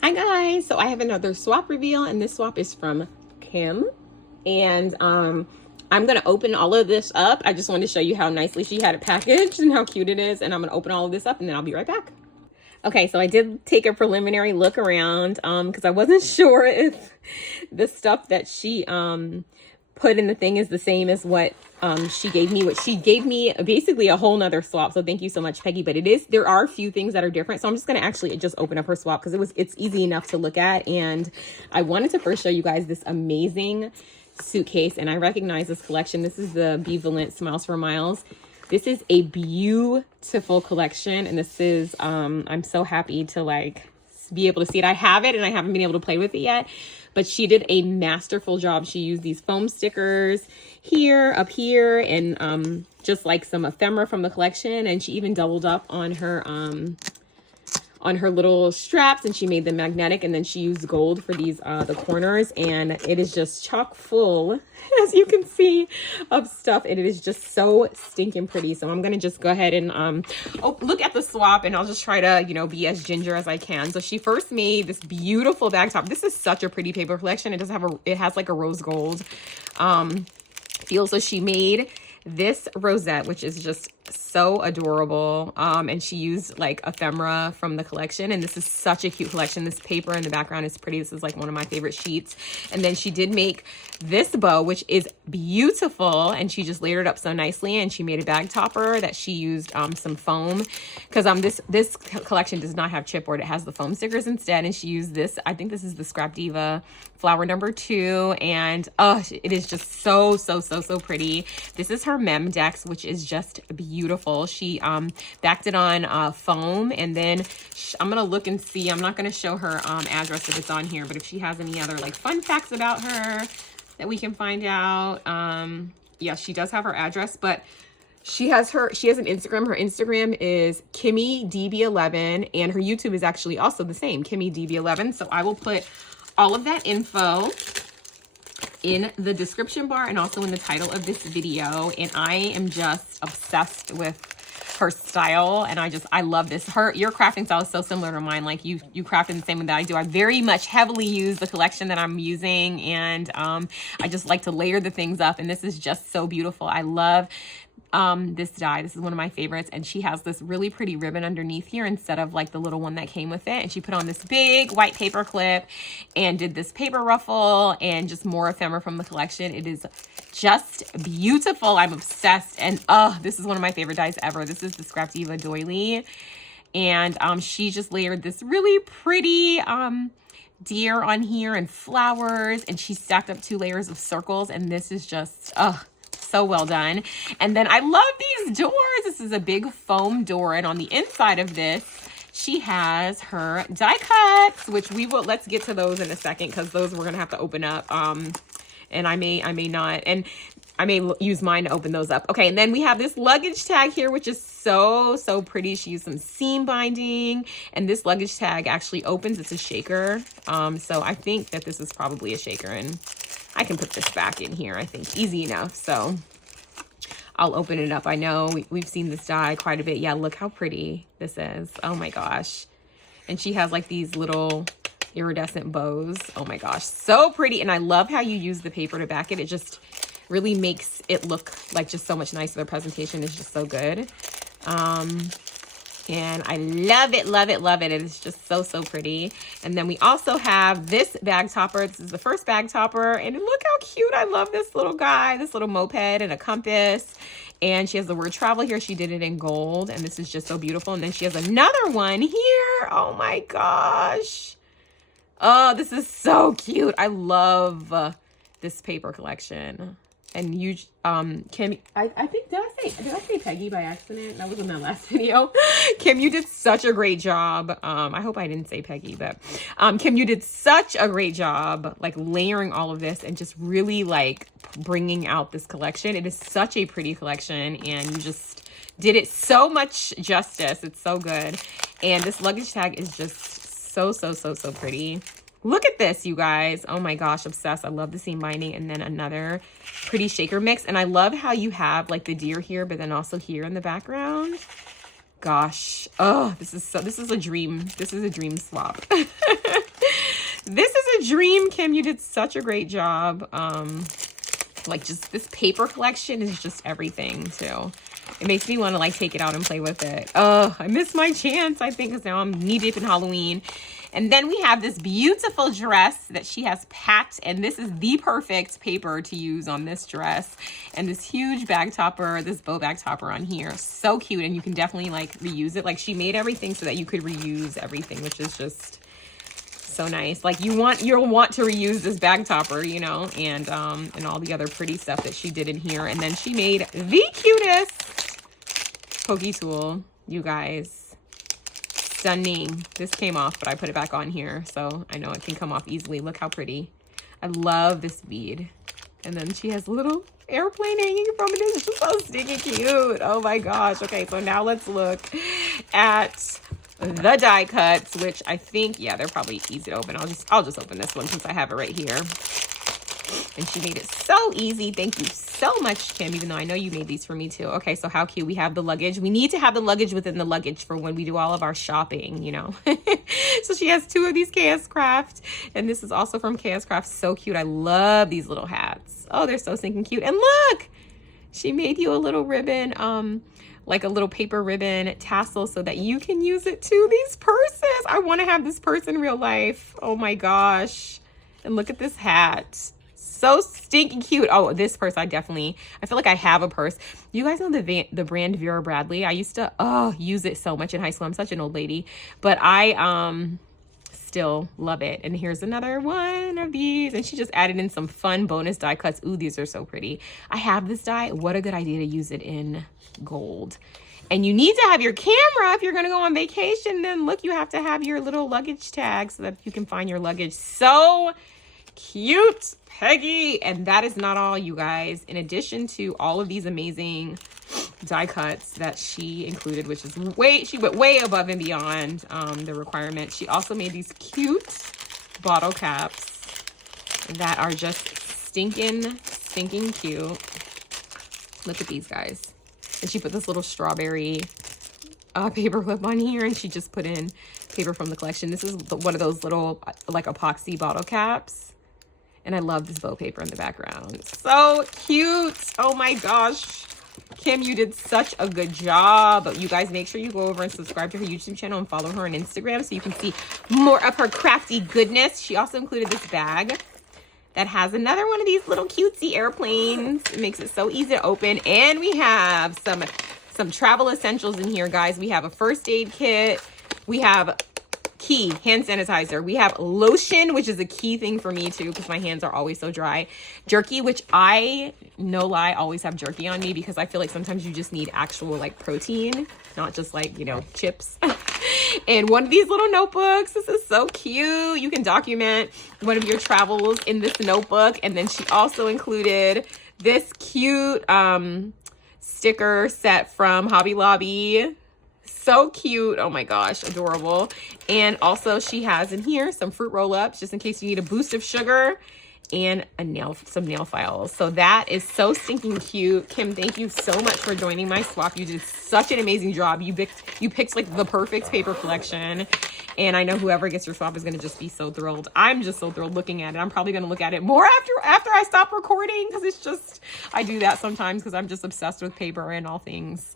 Hi guys, so I have another swap reveal, and this swap is from Kim, and I'm gonna open all of this up. I just wanted to show you how nicely she had it packaged and how cute it is, and I'm gonna open all of this up and then I'll be right back. Okay, so I did take a preliminary look around because I wasn't sure if the stuff that she put in the thing is the same as what she gave me. What she gave me basically a whole nother swap, so thank you so much, Peggy. But there are a few things that are different, so I'm just gonna actually just open up her swap because it's easy enough to look at. And I wanted to first show you guys this amazing suitcase, and I recognize this collection. This is the Benevolent Smiles for Miles. This is a beautiful collection, and this is I'm so happy to be able to see it. I have it and I haven't been able to play with it yet, but she did a masterful job. She used these foam stickers here, up here, and just like some ephemera from the collection, and she even doubled up on her little straps, and she made them magnetic, and then she used gold for these the corners, and it is just chock full, as you can see, of stuff, and it is just so stinking pretty. So I'm gonna just go ahead and look at the swap, and I'll just try to be as ginger as I can. So she first made this beautiful bag top. This is such a pretty paper collection. It has like a rose gold feel. So she made this rosette, which is just so adorable, and she used like ephemera from the collection, and this is such a cute collection. This paper in the background is pretty. This is like one of my favorite sheets. And then she did make this bow, which is beautiful, and she just layered it up so nicely, and she made a bag topper that she used some foam, because this collection does not have chipboard. It has the foam stickers instead, and she used this, I think this is the Scrap Diva flower number 2, and it is just so pretty. This is her mem decks, which is just beautiful. She backed it on foam, and then I'm gonna look and see. I'm not gonna show her address if it's on here, but if she has any other like fun facts about her that we can find out. Yeah, she does have her address, but she has an Instagram. Her Instagram is KimmyDB11, and her YouTube is actually also the same, KimmyDB11. So I will put all of that info in the description bar and also in the title of this video. And I am just obsessed with her style, and I love this. Your crafting style is so similar to mine. Like you craft in the same way that I do. I very much heavily use the collection that I'm using, and I just like to layer the things up, and this is just so beautiful. I love this die. This is one of my favorites, and she has this really pretty ribbon underneath here instead of like the little one that came with it, and she put on this big white paper clip and did this paper ruffle and just more ephemera from the collection. It is just beautiful. I'm obsessed, and this is one of my favorite dies ever. This is the Scrap Diva doily, and she just layered this really pretty deer on here and flowers, and she stacked up 2 layers of circles, and this is just so well done. And then I love these doors. This is a big foam door, and on the inside of this she has her die cuts, which let's get to those in a second, because those we're gonna have to open up, and I may not, and I may use mine to open those up. Okay, and then we have this luggage tag here, which is so pretty. She used some seam binding, and this luggage tag actually opens. It's a shaker, so I think that this is probably a shaker, and I can put this back in here, I think, easy enough. So I'll open it up. I know we've seen this die quite a bit. Yeah, look how pretty this is. Oh my gosh. And she has like these little iridescent bows. Oh my gosh, so pretty. And I love how you use the paper to back it. It just really makes it look like just so much nicer. The presentation is just so good. And I love it. It's just so pretty. And then we also have this bag topper. This is the first bag topper, and look how cute. I love this little guy, this little moped and a compass. And she has the word travel here. She did it in gold, and this is just so beautiful. And then she has another one here. Oh my gosh. Oh, this is so cute. I love this paper collection. And you, Kim, I think, did I say Peggy by accident? That was in that last video. Kim, you did such a great job. I hope I didn't say Peggy, but Kim, you did such a great job, like layering all of this and just really like bringing out this collection. It is such a pretty collection, and you just did it so much justice. It's so good. And this luggage tag is just so pretty. Look at this, you guys. Oh my gosh, obsessed. I love the seam binding, and then another pretty shaker mix. And I love how you have like the deer here, but then also here in the background. Gosh, oh, this is a dream. This is a dream swap. This is a dream, Kim. You did such a great job. Like, just this paper collection is just everything too. It makes me want to like take it out and play with it. Oh, I missed my chance, I think, because now I'm knee deep in Halloween. And then we have this beautiful dress that she has packed, and this is the perfect paper to use on this dress. And this huge bag topper, this bow bag topper on here, so cute. And you can definitely like reuse it. Like, she made everything so that you could reuse everything, which is just so nice. Like, you'll want to reuse this bag topper, you know, and all the other pretty stuff that she did in here. And then she made the cutest pokey tool, you guys. Stunning. This came off, but I put it back on here, so I know it can come off easily. Look how pretty. I love this bead. And then she has a little airplane hanging from it. It's just so stinky cute. Oh my gosh. Okay, so now let's look at the die cuts, which I think, yeah, they're probably easy to open. I'll just open this one since I have it right here. And she made it so easy. Thank you so much, Kim, even though I know you made these for me too. Okay, so how cute. We have the luggage. We need to have the luggage within the luggage for when we do all of our shopping, you know. So she has 2 of these KS Craft, and this is also from KS Craft. So cute. I love these little hats. Oh, they're so stinking cute. And look, she made you a little ribbon, like a little paper ribbon tassel so that you can use it to these purses. I want to have this purse in real life. Oh my gosh. And look at this hat. So stinking cute. Oh, this purse, I feel like I have a purse. You guys know the brand Vera Bradley? I used to use it so much in high school. I'm such an old lady, but I still love it. And here's another one of these, and she just added in some fun bonus die cuts. Ooh, these are so pretty. I have this die. What a good idea to use it in gold. And you need to have your camera if you're going to go on vacation. Then look, you have to have your little luggage tag so that you can find your luggage. So cute, Peggy. And that is not all, you guys. In addition to all of these amazing die cuts that she included, which is she went way above and beyond the requirement. She also made these cute bottle caps that are just stinking cute. Look at these guys. And she put this little strawberry paper clip on here, and she just put in paper from the collection. This is one of those little like epoxy bottle caps. And I love this bow paper in the background. So cute. Oh my gosh. Kim, you did such a good job. You guys, make sure you go over and subscribe to her YouTube channel and follow her on Instagram so you can see more of her crafty goodness. She also included this bag that has another one of these little cutesy airplanes. It makes it so easy to open. And we have some travel essentials in here, guys. We have a first aid kit. We have key hand sanitizer. We have lotion, which is a key thing for me too because my hands are always so dry. Jerky, which I, no lie, always have jerky on me because I feel like sometimes you just need actual like protein, not just like, you know, chips. And one of these little notebooks. This is so cute. You can document one of your travels in this notebook. And then she also included this cute sticker set from Hobby Lobby. So cute. Oh my gosh, adorable. And also she has in here some fruit roll-ups just in case you need a boost of sugar, and some nail files. So that is so stinking cute. Kim, thank you so much for joining my swap. You did such an amazing job. You picked like the perfect paper collection, and I know whoever gets your swap is going to just be so thrilled. I'm just so thrilled looking at it. I'm probably going to look at it more after I stop recording because it's just, I do that sometimes because I'm just obsessed with paper and all things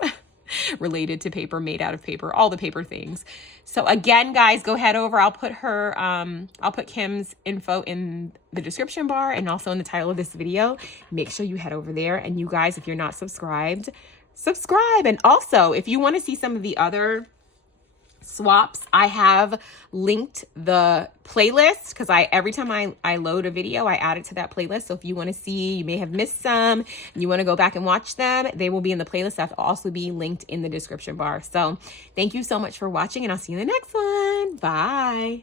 related to paper, made out of paper, all the paper things. So again, guys, go head over. I'll put Kim's info in the description bar and also in the title of this video. Make sure you head over there. And you guys, if you're not subscribed, subscribe. And also, if you want to see some of the other swaps, I have linked the playlist because every time I load a video, I add it to that playlist. So if you want to see, you may have missed some and you want to go back and watch them, they will be in the playlist. That will also be linked in the description bar. So thank you so much for watching, and I'll see you in the next one. Bye.